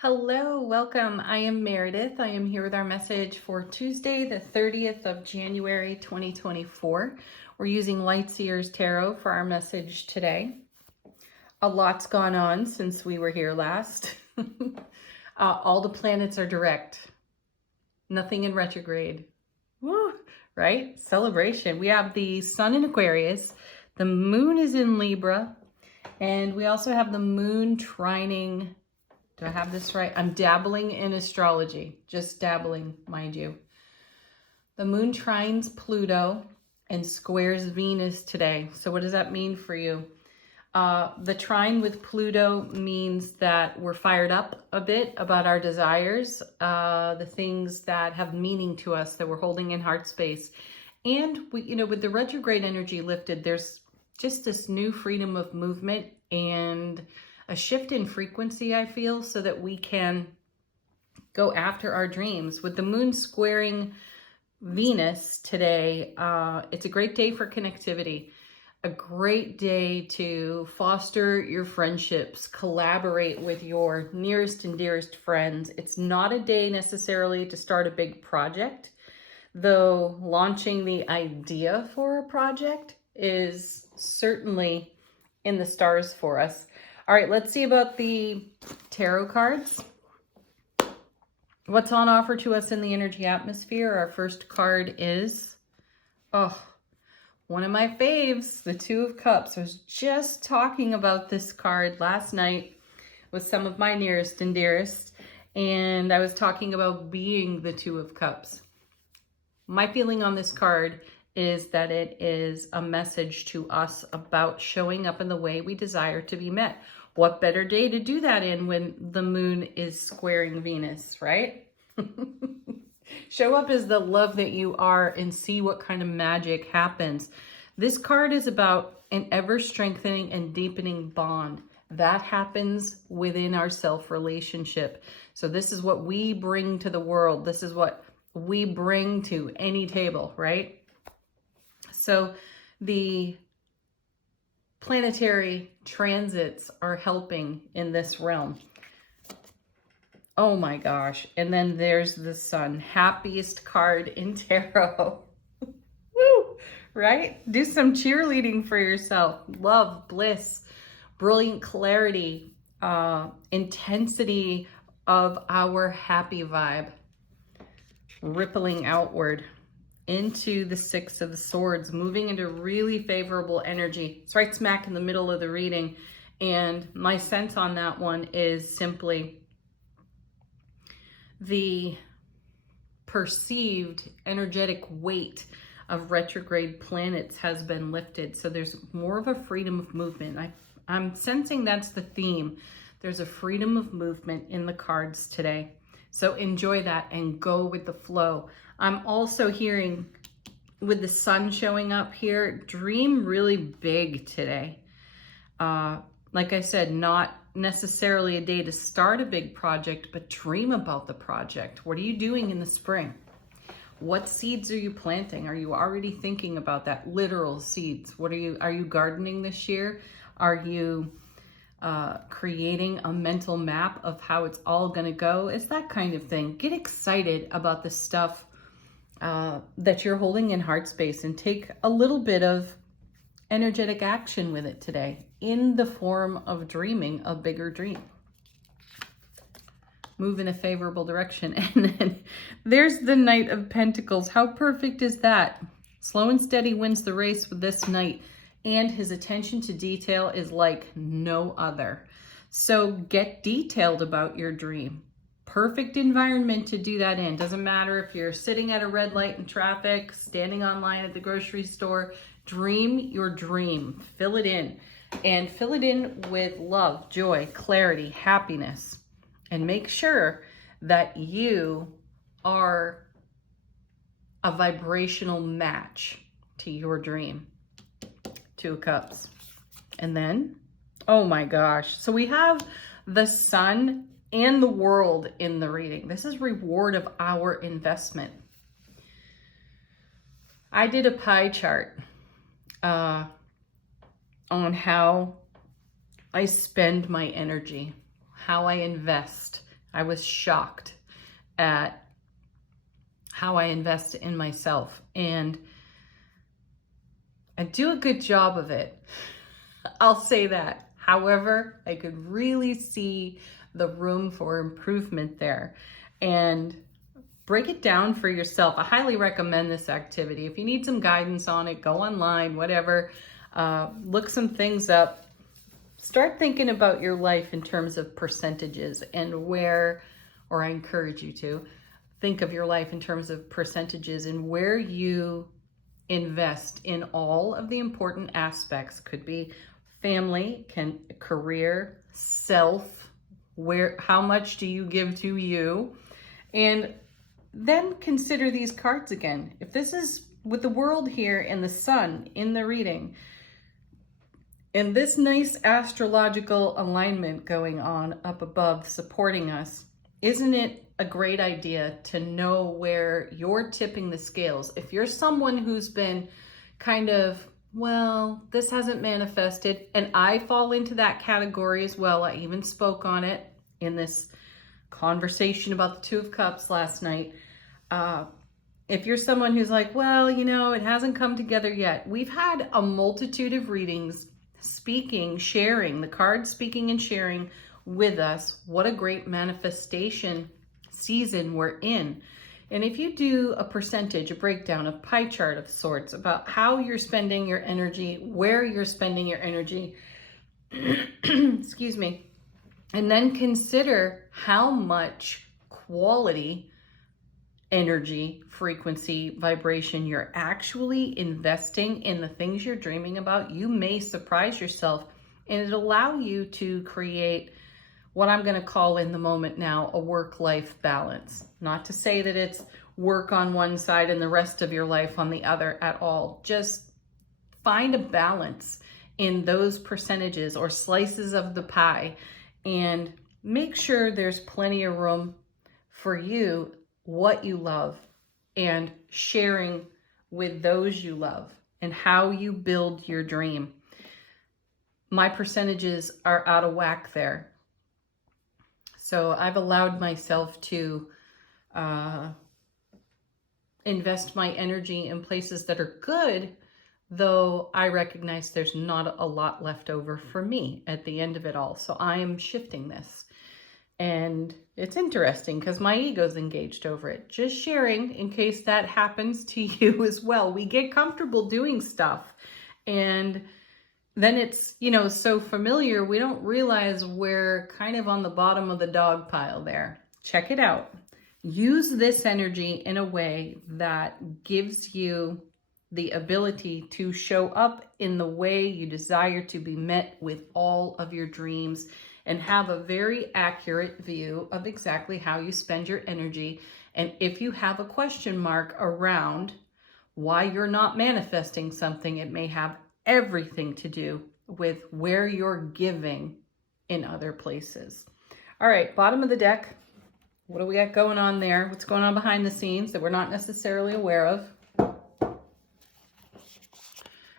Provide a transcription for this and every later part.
Hello, welcome. I am Meredith. I am here with our message for Tuesday, the 30th of January, 2024. We're using Lightseers Tarot for our message today. A lot's gone on since we were here last. All the planets are direct. Nothing in retrograde. Woo, right? Celebration. We have the sun in Aquarius. The moon is in Libra. And we also have the moon trining. Do I have this right? I'm dabbling in astrology, just dabbling, mind you. The moon trines Pluto and squares Venus today. So what does that mean for you? The trine with Pluto means that we're fired up a bit about our desires, the things that have meaning to us that we're holding in heart space. And we, with the retrograde energy lifted, there's just this new freedom of movement and a shift in frequency, I feel, so that we can go after our dreams. With the moon squaring Venus today, it's a great day for connectivity, a great day to foster your friendships, collaborate with your nearest and dearest friends. It's not a day necessarily to start a big project, though launching the idea for a project is certainly in the stars for us. All right, let's see about the tarot cards. What's on offer to us in the energy atmosphere? Our first card is, one of my faves, the Two of Cups. I was just talking about this card last night with some of my nearest and dearest, and I was talking about being the Two of Cups. My feeling on this card is that it is a message to us about showing up in the way we desire to be met. What better day to do that in when the moon is squaring Venus, right? Show up as the love that you are and see what kind of magic happens. This card is about an ever-strengthening and deepening bond. That happens within our self-relationship. So this is what we bring to the world. This is what we bring to any table, right? So the planetary transits are helping in this realm. Oh my gosh. And then there's the sun. Happiest card in tarot. Woo! Right? Do some cheerleading for yourself. Love, bliss, brilliant clarity, intensity of our happy vibe. Rippling outward into the Six of the Swords, moving into really favorable energy. It's right smack in the middle of the reading. And my sense on that one is simply the perceived energetic weight of retrograde planets has been lifted. So there's more of a freedom of movement. I'm sensing that's the theme. There's a freedom of movement in the cards today. So enjoy that and go with the flow. I'm also hearing, with the sun showing up here, dream really big today. Like I said, not necessarily a day to start a big project, but dream about the project. What are you doing in the spring? What seeds are you planting? Are you already thinking about that? Literal seeds. Are you gardening this year? Are you creating a mental map of how it's all going to go? It's that kind of thing. Get excited about the stuff that you're holding in heart space and take a little bit of energetic action with it today in the form of dreaming a bigger dream. Move in a favorable direction. And then there's the Knight of Pentacles. How perfect is that? Slow and steady wins the race with this knight, and his attention to detail is like no other. So get detailed about your dream. Perfect environment to do that in. Doesn't matter if you're sitting at a red light in traffic, standing online at the grocery store. Dream your dream. Fill it in. And fill it in with love, joy, clarity, happiness. And make sure that you are a vibrational match to your dream. Two of Cups. And then, oh my gosh. So we have the sun and the world in the reading. This is reward of our investment. I did a pie chart on how I spend my energy, how I invest. I was shocked at how I invest in myself, and I do a good job of it. I'll say that. However, I could really see the room for improvement there. And break it down for yourself. I highly recommend this activity. If you need some guidance on it, go online, whatever, look some things up. Start thinking about your life in terms of percentages and where, or I encourage you to think of your life in terms of percentages and where you invest in all of the important aspects. Could be family, career, self, how much do you give to you? And then consider these cards again. If this is with the world here and the sun in the reading, and this nice astrological alignment going on up above supporting us, isn't it a great idea to know where you're tipping the scales? If you're someone who's been kind of, well, this hasn't manifested, and I fall into that category as well. I even spoke on it in this conversation about the Two of Cups last night. If you're someone who's like, well, you know, it hasn't come together yet. We've had a multitude of readings speaking, sharing, the cards speaking and sharing with us. What a great manifestation season we're in. And if you do a percentage, a breakdown, a pie chart of sorts about how you're spending your energy, where you're spending your energy, excuse me, and then consider how much quality, energy, frequency, vibration you're actually investing in the things you're dreaming about, you may surprise yourself, and it'll allow you to create what I'm going to call in the moment now a work-life balance. Not to say that it's work on one side and the rest of your life on the other at all. Just find a balance in those percentages or slices of the pie, and make sure there's plenty of room for you, what you love, and sharing with those you love, and how you build your dream. My percentages are out of whack there. So I've allowed myself to invest my energy in places that are good, though I recognize there's not a lot left over for me at the end of it all. So I am shifting this. And it's interesting because my ego's engaged over it. Just sharing in case that happens to you as well. We get comfortable doing stuff, and then it's, you know, so familiar, we don't realize we're kind of on the bottom of the dog pile there. Check it out. Use this energy in a way that gives you the ability to show up in the way you desire to be met with all of your dreams, and have a very accurate view of exactly how you spend your energy. And if you have a question mark around why you're not manifesting something, it may have everything to do with where you're giving in other places. All right, bottom of the deck. What do we got going on there? What's going on behind the scenes that we're not necessarily aware of?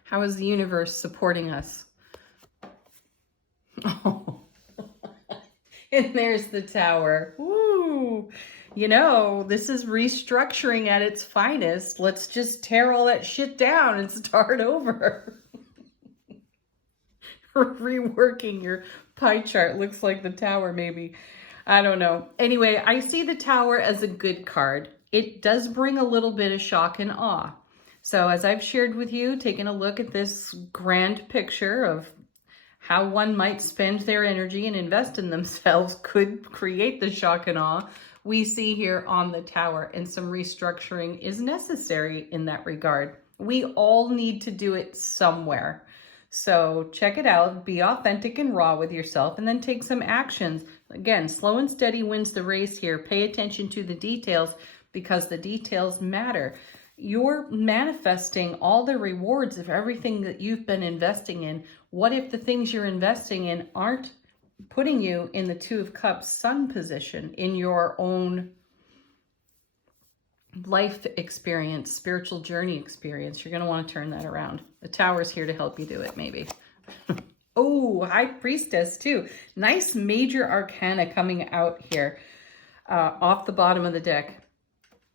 How is the universe supporting us? Oh. And there's the Tower. Woo! You know, this is restructuring at its finest. Let's just tear all that shit down and start over. Reworking your pie chart looks like the Tower, maybe. I don't know. Anyway, I see the Tower as a good card. It does bring a little bit of shock and awe. So as I've shared with you, taking a look at this grand picture of how one might spend their energy and invest in themselves could create the shock and awe we see here on the Tower, and some restructuring is necessary in that regard. We all need to do it somewhere. So check it out, be authentic and raw with yourself, and then take some actions. Again, slow and steady wins the race here. Pay attention to the details, because the details matter. You're manifesting all the rewards of everything that you've been investing in. What if the things you're investing in aren't putting you in the Two of Cups sun position in your own life experience, spiritual journey experience? You're going to want to turn that around. The Tower's here to help you do it, maybe. Oh, High Priestess too. Nice major arcana coming out here. off the bottom of the deck.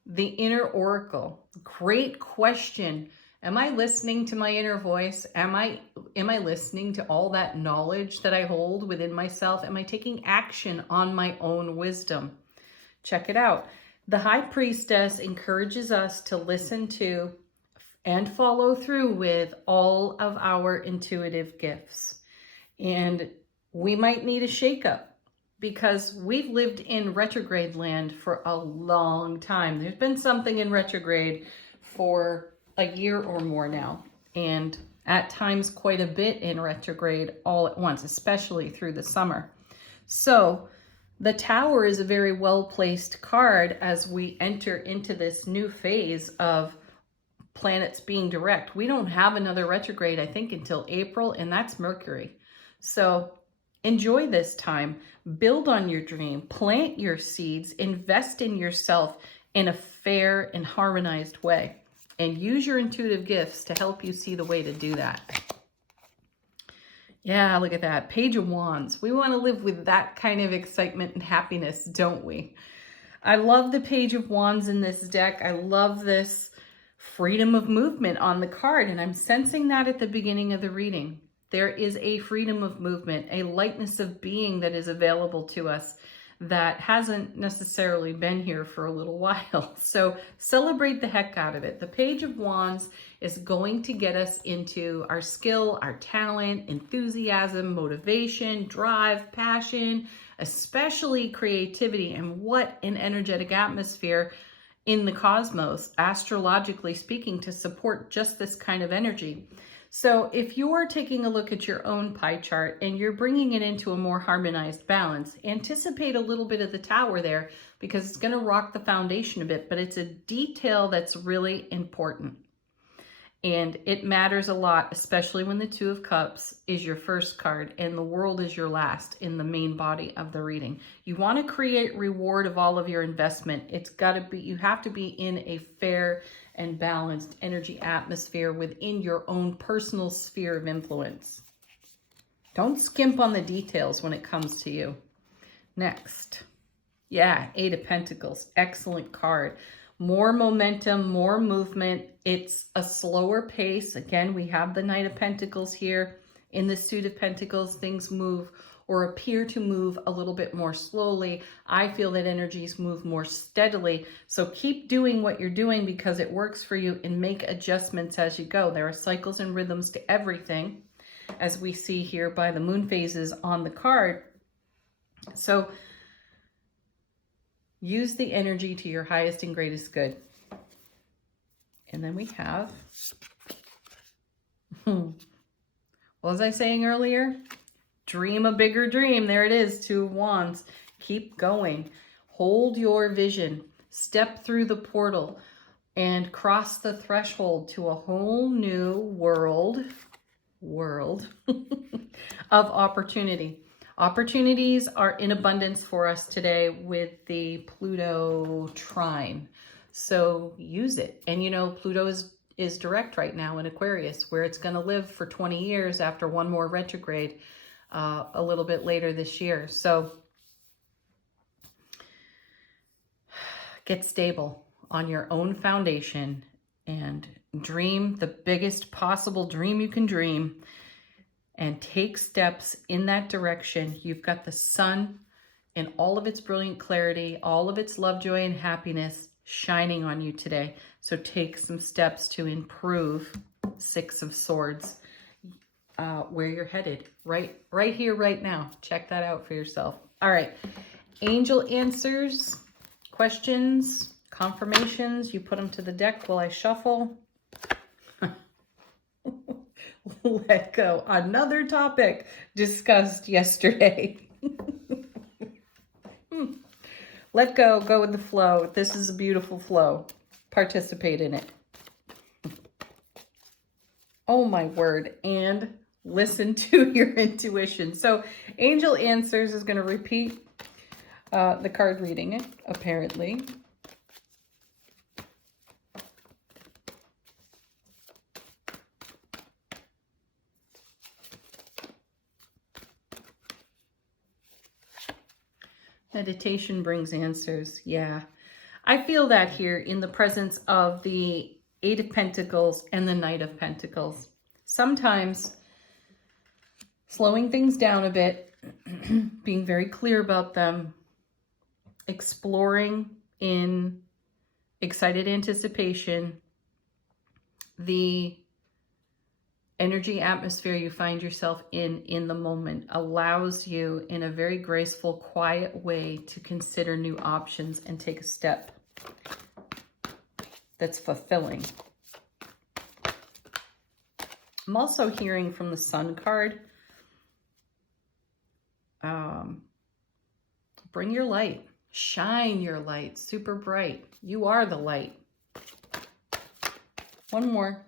The inner oracle. Great question. Am I listening to my inner voice? Am I listening to all that knowledge that I hold within myself? Am I taking action on my own wisdom? Check it out. The High Priestess encourages us to listen to and follow through with all of our intuitive gifts. And we might need a shakeup because we've lived in retrograde land for a long time. There's been something in retrograde for a year or more now, and at times quite a bit in retrograde all at once, especially through the summer. So the Tower is a very well-placed card as we enter into this new phase of planets being direct. We don't have another retrograde, I think, until April, and that's Mercury. So enjoy this time, build on your dream, plant your seeds, invest in yourself in a fair and harmonized way, and use your intuitive gifts to help you see the way to do that. Yeah, look at that. Page of Wands. We want to live with that kind of excitement and happiness, don't we? I love the Page of Wands in this deck. I love this freedom of movement on the card, and I'm sensing that at the beginning of the reading. There is a freedom of movement, a lightness of being that is available to us that hasn't necessarily been here for a little while. So celebrate the heck out of it. The Page of Wands is going to get us into our skill, our talent, enthusiasm, motivation, drive, passion, especially creativity, and what an energetic atmosphere in the cosmos, astrologically speaking, to support just this kind of energy. So if you're taking a look at your own pie chart and you're bringing it into a more harmonized balance, anticipate a little bit of the Tower there because it's going to rock the foundation a bit, but it's a detail that's really important. And it matters a lot, especially when the Two of Cups is your first card and the World is your last in the main body of the reading. You want to create reward of all of your investment. It's got to be, you have to be in a fair and balanced energy atmosphere within your own personal sphere of influence. Don't skimp on the details when it comes to you. Next. Yeah, Eight of Pentacles. Excellent card. More momentum, more movement. It's a slower pace. Again, we have the Knight of Pentacles here. In the Suit of Pentacles, things move or appear to move a little bit more slowly. I feel that energies move more steadily. So keep doing what you're doing because it works for you, and make adjustments as you go. There are cycles and rhythms to everything, as we see here by the moon phases on the card. So use the energy to your highest and greatest good. And then we have, what was I saying earlier? Dream a bigger dream. There it is, Two of Wands. Keep going. Hold your vision. Step through the portal and cross the threshold to a whole new world of opportunity. Opportunities are in abundance for us today with the Pluto trine. So use it. And you know, Pluto is direct right now in Aquarius, where it's going to live for 20 years after one more retrograde a little bit later this year. So get stable on your own foundation and dream the biggest possible dream you can dream, and take steps in that direction. You've got the sun in all of its brilliant clarity, all of its love, joy, and happiness shining on you today. So take some steps to improve. Six of Swords, where you're headed, right here, right now. Check that out for yourself. All right, angel answers, questions, confirmations. You put them to the deck while I shuffle. Let go. Another topic discussed yesterday. Let go. Go with the flow. This is a beautiful flow. Participate in it. Oh my word. And listen to your intuition. So Angel Answers is going to repeat the card reading, apparently. Meditation brings answers. Yeah. I feel that here in the presence of the Eight of Pentacles and the Knight of Pentacles. Sometimes slowing things down a bit, being very clear about them, exploring in excited anticipation the energy atmosphere you find yourself in the moment allows you in a very graceful, quiet way to consider new options and take a step that's fulfilling. I'm also hearing from the Sun card, bring your light, shine your light, super bright. You are the light. One more.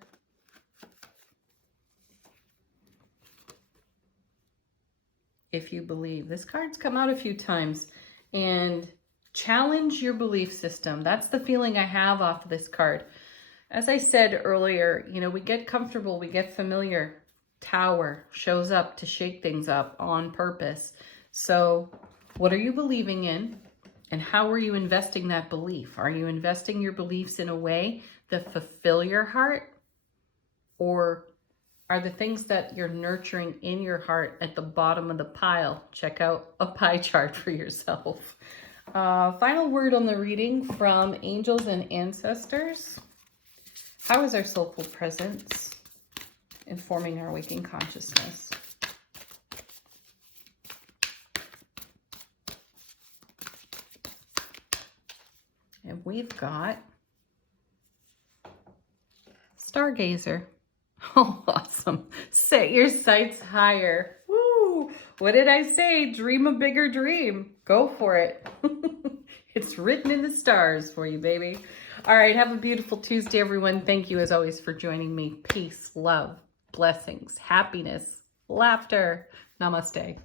If you believe. This card's come out a few times, and challenge your belief system. That's the feeling I have off of this card. As I said earlier, you know, we get comfortable, we get familiar. Tower shows up to shake things up on purpose. So what are you believing in, and how are you investing that belief? Are you investing your beliefs in a way that fulfill your heart, or are the things that you're nurturing in your heart at the bottom of the pile? Check out a pie chart for yourself. Final word on the reading from angels and ancestors. How is our soulful presence informing our waking consciousness? And we've got Stargazer. Oh, awesome. Set your sights higher. Woo! What did I say? Dream a bigger dream. Go for it. It's written in the stars for you, baby. All right, have a beautiful Tuesday, everyone. Thank you, as always, for joining me. Peace, love, blessings, happiness, laughter. Namaste.